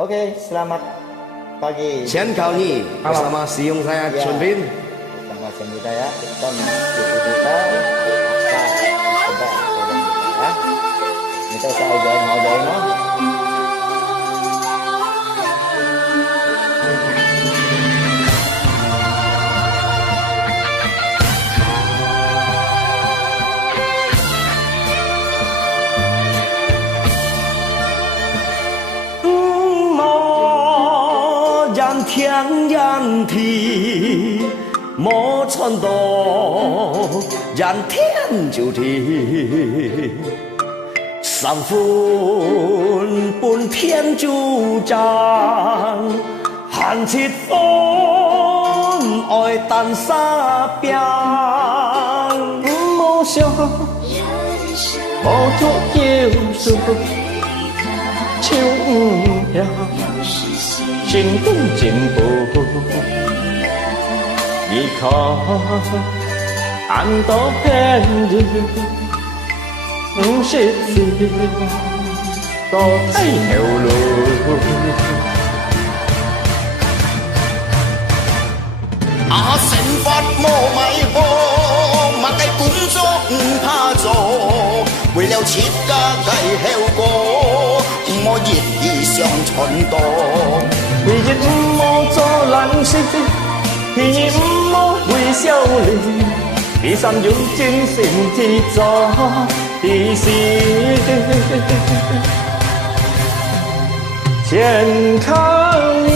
Oke, selamat pagi. Sian kau ni bersama siung saya Ya. Chun Bin. Bersama Siang kita ya, kita mengikuti kita. Coba ya. Kita saya udahin mau udahin no.天然地，莫穿多，然天就地。三分半天就长，寒切风爱淡沙边。梦想，无足有数，唱呀。真功真报，依靠暗道偏日，不是事，多睇條路。成法無迷惑，默計工作唔怕做，為了切家計後果，我熱意上蠢多。日日唔好做爛事，日日唔好為笑臉，第三用真心去做的事，健康你。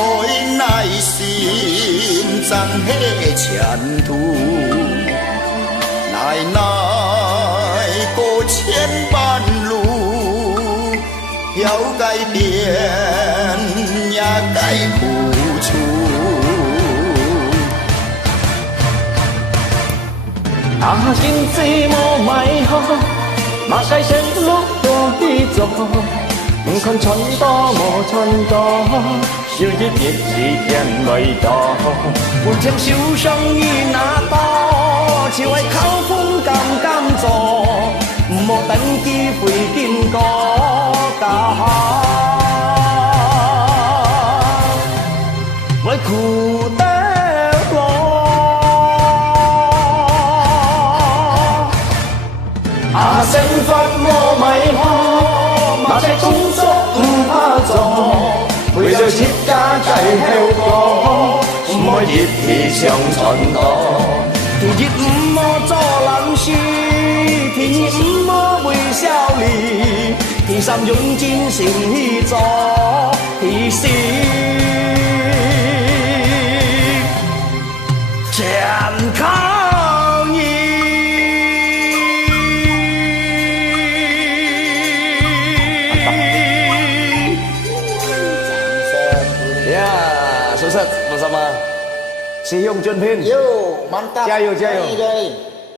愛乃心真係前途，奶奶過千萬路，要改變也該付出。現在無迷惑，馬該先路多去做。唔看穿多無穿多，有一日是天未到。滿情笑聲於那多，只為口風敢做，唔好等機會見過家。為苦得樂，成法無迷惑。馬仔工作唔怕做，為了切家計後果，唔可熱氣上春多。天熱唔好做爛事，天熱唔好為笑臉，天三用真心去做的事，健康。Sukses bersama Siung Chun Bin. Yo, mantap. Jayo, jayo. Jai.